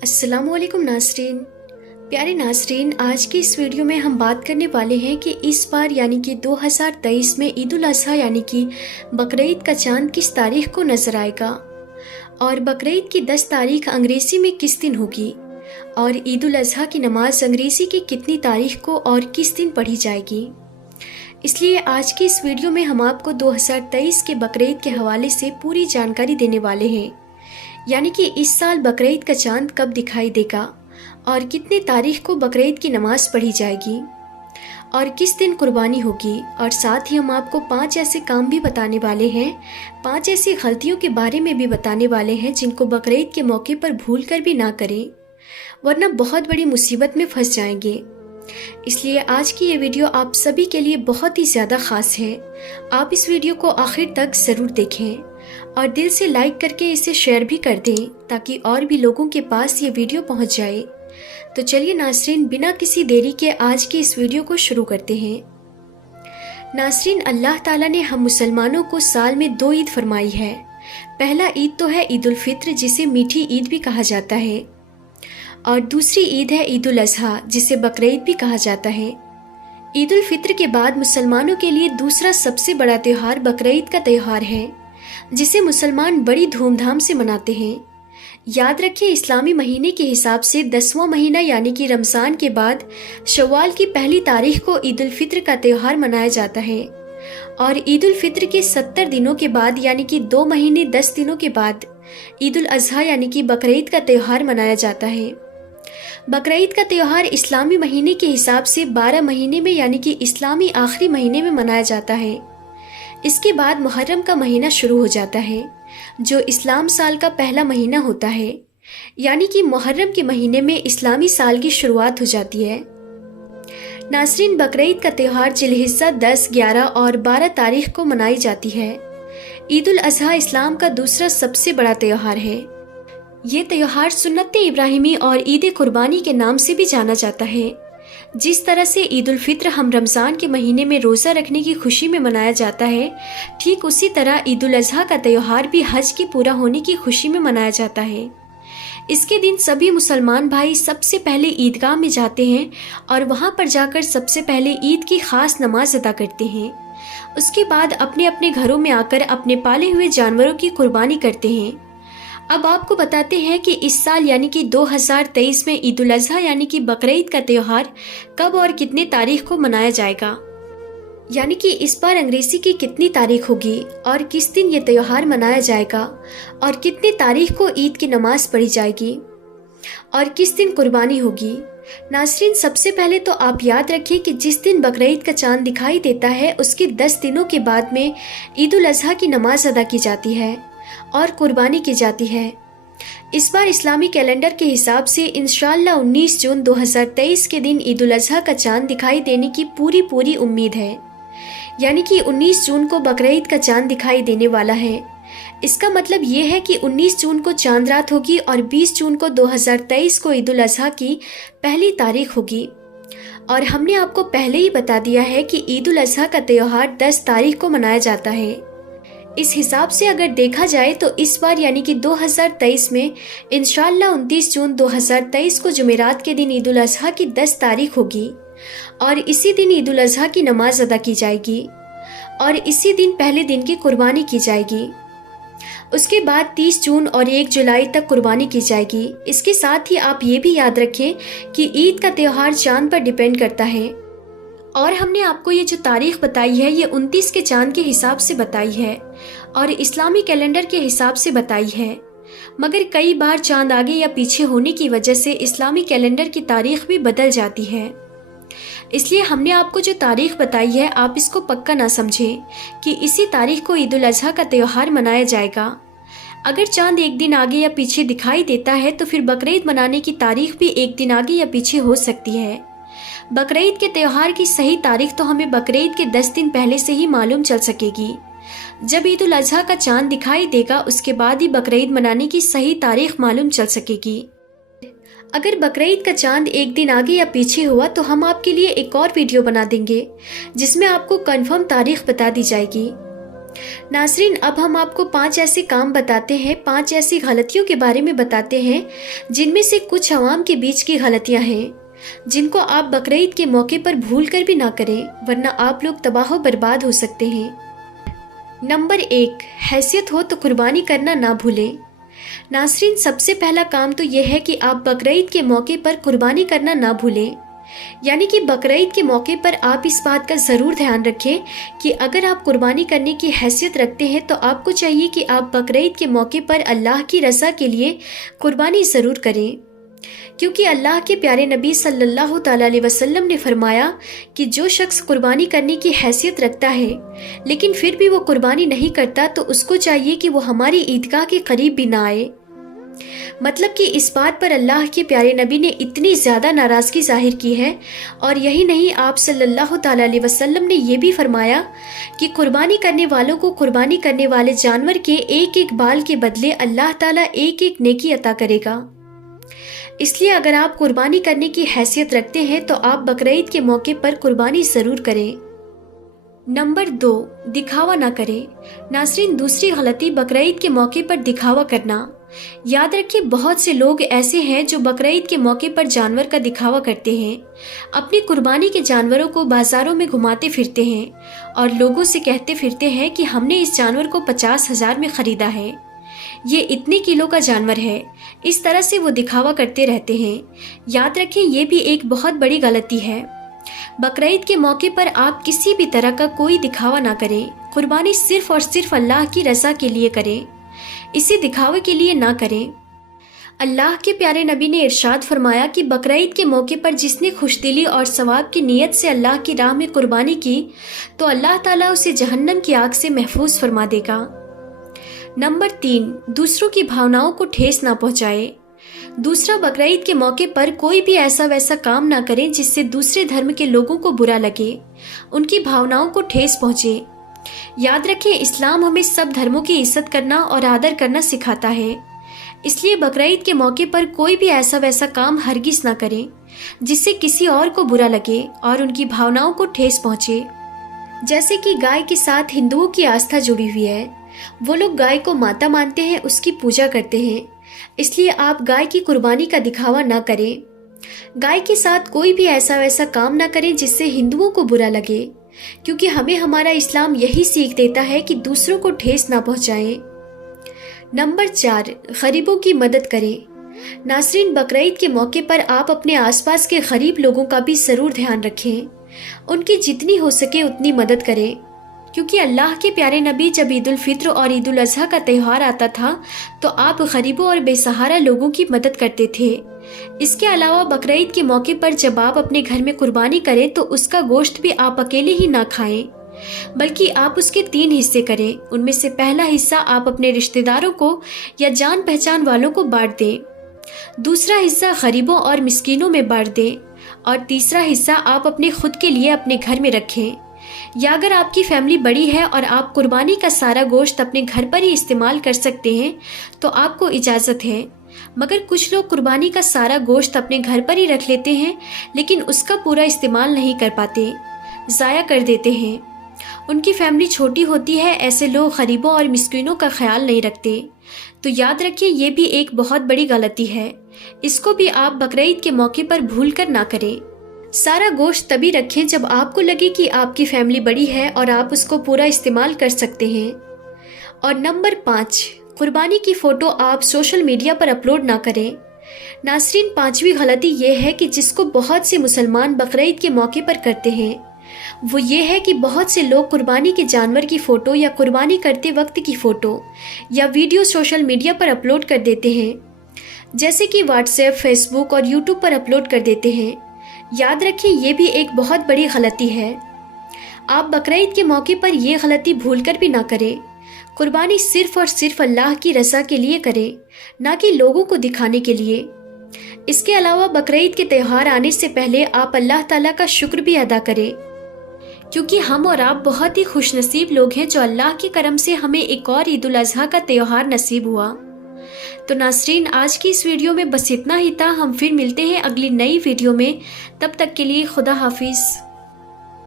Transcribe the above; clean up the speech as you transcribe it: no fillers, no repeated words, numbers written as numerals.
अस्सलाम वालेकुम नाज़रीन। प्यारे नाज़रीन, आज की इस वीडियो में हम बात करने वाले हैं कि इस बार यानी कि 2023 में ईद उल अज़हा यानी कि बकरीद का चांद किस तारीख को नज़र आएगा और बकरीद की 10 तारीख अंग्रेज़ी में किस दिन होगी और ईद उल अज़हा की नमाज अंग्रेज़ी की कितनी तारीख को और किस दिन पढ़ी जाएगी। इसलिए आज की इस वीडियो में हम आपको 2023 के बकरीद के हवाले से पूरी जानकारी देने वाले हैं, यानी कि इस साल बकरीद का चांद कब दिखाई देगा और कितने तारीख को बकरीद की नमाज पढ़ी जाएगी और किस दिन कुर्बानी होगी। और साथ ही हम आपको 5 ऐसे काम भी बताने वाले हैं, 5 ऐसी गलतियों के बारे में भी बताने वाले हैं जिनको बकरीद के मौके पर भूल कर भी ना करें, वरना बहुत बड़ी मुसीबत में फंस जाएंगे। इसलिए आज की ये वीडियो आप सभी के लिए बहुत ही ज़्यादा ख़ास है। आप इस वीडियो को आखिर तक ज़रूर देखें और दिल से लाइक करके इसे शेयर भी कर दें ताकि और भी लोगों के पास ये वीडियो पहुंच जाए। तो चलिए नाज़रीन, बिना किसी देरी के आज की इस वीडियो को शुरू करते हैं। नाज़रीन, अल्लाह ताला ने हम मुसलमानों को साल में 2 ईद फरमाई है। पहला ईद तो है ईद उल फित्र, जिसे मीठी ईद भी कहा जाता है, और दूसरी ईद है ईद उल अज़हा, जिसे बकरीद भी कहा जाता है। ईद उल फित्र के बाद मुसलमानों के लिए दूसरा सबसे बड़ा त्यौहार बकरीद का त्यौहार है, जिसे मुसलमान बड़ी धूमधाम से मनाते हैं। याद रखें, इस्लामी महीने के हिसाब से 10वां महीना यानी कि रमज़ान के बाद शव्वाल की पहली तारीख को ईद उल फित्र का त्यौहार मनाया जाता है और ईद उल फित्र के 70 दिनों के बाद यानी कि 2 महीने 10 दिनों के बाद ईद उल अज़हा यानी कि बकरीद का त्यौहार मनाया जाता है। बकरीद का त्यौहार इस्लामी महीने के हिसाब से 12 महीने में यानी कि इस्लामी आखिरी महीने में मनाया जाता है। इसके बाद मुहर्रम का महीना शुरू हो जाता है, जो इस्लाम साल का पहला महीना होता है, यानी कि मुहर्रम के महीने में इस्लामी साल की शुरुआत हो जाती है। नाज़रीन, बकरीद का त्यौहार जिलहिज्जा 10, 11 और 12 तारीख को मनाई जाती है। ईद उल अज़हा इस्लाम का दूसरा सबसे बड़ा त्यौहार है। ये त्यौहार सुन्नत इब्राहिमी और ईद कुर्बानी के नाम से भी जाना जाता है। जिस तरह से ईद उल फित्र हम रमज़ान के महीने में रोज़ा रखने की खुशी में मनाया जाता है, ठीक उसी तरह ईद उल अज़हा का त्यौहार भी हज की पूरा होने की खुशी में मनाया जाता है। इसके दिन सभी मुसलमान भाई सबसे पहले ईदगाह में जाते हैं और वहाँ पर जाकर सबसे पहले ईद की ख़ास नमाज अदा करते हैं। उसके बाद अपने अपने घरों में आकर अपने पाले हुए जानवरों की कुर्बानी करते हैं। अब आपको बताते हैं कि इस साल यानी कि 2023 में ईद उल अज़हा यानी कि बकरीद का त्यौहार कब और कितने तारीख को मनाया जाएगा, यानी कि इस बार अंग्रेज़ी की कितनी तारीख होगी और किस दिन ये त्यौहार मनाया जाएगा और कितने तारीख को ईद की नमाज पढ़ी जाएगी और किस दिन कुर्बानी होगी। नाज़रीन, सबसे पहले तो आप याद रखें कि जिस दिन बकरीद का चांद दिखाई देता है उसके 10 दिनों के बाद में ईद उल अज़हा की नमाज अदा की जाती है और कुर्बानी की जाती है। इस बार इस्लामी कैलेंडर के हिसाब से इंशाअल्लाह 19 जून 2023 के दिन ईद उल अज़हा का चांद दिखाई देने की पूरी उम्मीद है, यानी कि 19 जून को बकरीद का चांद दिखाई देने वाला है। इसका मतलब ये है कि 19 जून को चांद रात होगी और 20 जून को 2023 को ईद उल अज़हा की पहली तारीख होगी। और हमने आपको पहले ही बता दिया है कि ईद उल अज़हा का त्यौहार 10 तारीख को मनाया जाता है। इस हिसाब से अगर देखा जाए तो इस बार यानी कि 2023 में इंशाअल्लाह 29 जून 2023 को जुमेरात के दिन ईद उल अज़हा की 10 तारीख होगी और इसी दिन ईद उल अज़हा की नमाज अदा की जाएगी और इसी दिन पहले दिन की कुर्बानी की जाएगी। उसके बाद 30 जून और 1 जुलाई तक कुर्बानी की जाएगी। इसके साथ ही आप ये भी याद रखें कि ईद का त्यौहार चांद पर डिपेंड करता है और हमने आपको ये जो तारीख बताई है ये 29 के चांद के हिसाब से बताई है और इस्लामी कैलेंडर के हिसाब से बताई है, मगर कई बार चांद आगे या पीछे होने की वजह से इस्लामी कैलेंडर की तारीख भी बदल जाती है। इसलिए हमने आपको जो तारीख बताई है आप इसको पक्का ना समझें कि इसी तारीख को ईद उल अज़हा का त्यौहार मनाया जाएगा। अगर चांद एक दिन आगे या पीछे दिखाई देता है तो फिर बकरीद मनाने की तारीख भी एक दिन आगे या पीछे हो सकती है। बकरीद के त्यौहार की सही तारीख तो हमें बकरीद के 10 दिन पहले से ही मालूम चल सकेगी। जब ईद उल अज़हा का चांद दिखाई देगा उसके बाद ही बकरीद मनाने की सही तारीख मालूम चल सकेगी। अगर बकरीद का चांद एक दिन आगे या पीछे हुआ तो हम आपके लिए एक और वीडियो बना देंगे जिसमें आपको कंफर्म तारीख बता दी जाएगी। नाज़रीन, अब हम आपको 5 ऐसे काम बताते हैं, 5 ऐसी गलतियों के बारे में बताते हैं जिनमें से कुछ अवाम के बीच की गलतियां हैं, जिनको आप बकरीद के मौके पर भूल कर भी ना करें, वरना आप लोग तबाह बर्बाद हो सकते हैं। नंबर 1, हैसियत हो तो कुर्बानी करना ना भूलें। नाज़रीन, सबसे पहला काम तो यह है कि आप बकरीद के मौके पर कुर्बानी करना ना भूलें। यानी कि बकरीद के मौके पर आप इस बात का ज़रूर ध्यान रखें कि अगर आप कुर्बानी करने की हैसियत रखते हैं तो आपको चाहिए कि आप बकरीद के मौके पर अल्लाह की रज़ा के लिए कुर्बानी ज़रूर करें, क्योंकि अल्लाह के प्यारे नबी सल्लल्लाहु अलैहि वसल्लम ने फरमाया कि जो शख्स कुर्बानी करने की हैसियत रखता है लेकिन फिर भी वो कुर्बानी नहीं करता तो उसको चाहिए कि वो हमारी ईदगाह के करीब भी ना आए। मतलब कि इस बात पर अल्लाह के प्यारे नबी ने इतनी ज़्यादा नाराज़गी जाहिर की है। और यही नहीं, आप सल्लल्लाहु अलैहि वसल्लम ने यह भी फरमाया कि कुर्बानी करने वालों को कुर्बानी करने वाले जानवर के एक एक बाल के बदले अल्लाह ताला एक एक नेकी अता करेगा। इसलिए अगर आप कुर्बानी करने की हैसियत रखते हैं तो आप बकरीद के मौके पर कुर्बानी ज़रूर करें। नंबर 2, दिखावा ना करें। नाज़रीन, दूसरी गलती बकरीद के मौके पर दिखावा करना। याद रखिए, बहुत से लोग ऐसे हैं जो बकरीद के मौके पर जानवर का दिखावा करते हैं, अपनी कुर्बानी के जानवरों को बाजारों में घुमाते फिरते हैं और लोगों से कहते फिरते हैं कि हमने इस जानवर को 50,000 में ख़रीदा है, ये इतने किलो का जानवर है। इस तरह से वो दिखावा करते रहते हैं। याद रखें, ये भी एक बहुत बड़ी गलती है। बकरीद के मौके पर आप किसी भी तरह का कोई दिखावा ना करें। कुर्बानी सिर्फ और सिर्फ अल्लाह की रज़ा के लिए करें, इसे दिखावे के लिए ना करें। अल्लाह के प्यारे नबी ने इरशाद फरमाया कि बकरीद के मौके पर जिसने खुशदिली और सवाब की नीयत से अल्लाह की राह में कुर्बानी की तो अल्लाह ताला उसे जहन्नम की आग से महफूज फरमा देगा। नंबर 3, दूसरों की भावनाओं को ठेस ना पहुंचाए। दूसरा, बकरीद के मौके पर कोई भी ऐसा वैसा काम ना करें जिससे दूसरे धर्म के लोगों को बुरा लगे, उनकी भावनाओं को ठेस पहुंचे। याद रखें, इस्लाम हमें सब धर्मों की इज्जत करना और आदर करना सिखाता है। इसलिए बकरीद के मौके पर कोई भी ऐसा वैसा काम हरगिज ना करें जिससे किसी और को बुरा लगे और उनकी भावनाओं को ठेस पहुंचे। जैसे कि गाय के साथ हिंदुओं की आस्था जुड़ी हुई है, वो लोग गाय को माता मानते हैं, उसकी पूजा करते हैं। इसलिए आप गाय की कुर्बानी का दिखावा ना करें। गाय के साथ कोई भी ऐसा वैसा काम ना करें जिससे हिंदुओं को बुरा लगे, क्योंकि हमें हमारा इस्लाम यही सीख देता है कि दूसरों को ठेस ना पहुंचाएं। नंबर 4, गरीबों की मदद करें। नाज़रीन, बकरीद के मौके पर आप अपने आसपास के गरीब लोगों का भी ज़रूर ध्यान रखें, उनकी जितनी हो सके उतनी मदद करें, क्योंकि अल्लाह के प्यारे नबी जब ईद उल फित्र और ईद उल अज़हा का त्यौहार आता था तो आप गरीबों और बेसहारा लोगों की मदद करते थे। इसके अलावा बकरीद के मौके पर जब आप अपने घर में कुर्बानी करें तो उसका गोश्त भी आप अकेले ही ना खाएं, बल्कि आप उसके 3 हिस्से करें। उनमें से पहला हिस्सा आप अपने रिश्तेदारों को या जान पहचान वालों को बांट दें, दूसरा हिस्सा गरीबों और मिस्कीनों में बांट दें और तीसरा हिस्सा आप अपने खुद के लिए अपने घर में रखें। या अगर आपकी फैमिली बड़ी है और आप कुर्बानी का सारा गोश्त अपने घर पर ही इस्तेमाल कर सकते हैं तो आपको इजाज़त है। मगर कुछ लोग कुर्बानी का सारा गोश्त अपने घर पर ही रख लेते हैं लेकिन उसका पूरा इस्तेमाल नहीं कर पाते, ज़ाया कर देते हैं। उनकी फैमिली छोटी होती है, ऐसे लोग गरीबों और मिस्कीनों का ख्याल नहीं रखते। तो याद रखिए, ये भी एक बहुत बड़ी गलती है। इसको भी आप बकरीद के मौके पर भूल कर ना करें। सारा गोश्त तभी रखें जब आपको लगे कि आपकी फैमिली बड़ी है और आप उसको पूरा इस्तेमाल कर सकते हैं। और नंबर 5, कुर्बानी की फ़ोटो आप सोशल मीडिया पर अपलोड ना करें। नाज़रीन, 5वीं गलती ये है कि जिसको बहुत से मुसलमान बकरीद के मौके पर करते हैं, वो ये है कि बहुत से लोग कुर्बानी के जानवर की फ़ोटो या कुर्बानी करते वक्त की फ़ोटो या वीडियो सोशल मीडिया पर अपलोड कर देते हैं, जैसे कि व्हाट्सएप, फेसबुक और यूट्यूब पर अपलोड कर देते हैं। याद रखें, ये भी एक बहुत बड़ी गलती है। आप बकरीद के मौके पर यह गलती भूलकर भी ना करें। कुर्बानी सिर्फ और सिर्फ अल्लाह की रज़ा के लिए करें, ना कि लोगों को दिखाने के लिए। इसके अलावा बकरीद के त्यौहार आने से पहले आप अल्लाह ताला का शुक्र भी अदा करें, क्योंकि हम और आप बहुत ही खुशनसीब लोग हैं जो अल्लाह के करम से हमें एक और ईद उल अज़हा का त्यौहार नसीब हुआ। तो नाज़रीन, आज की इस वीडियो में बस इतना ही था। हम फिर मिलते हैं अगली नई वीडियो में। तब तक के लिए खुदा हाफिज़।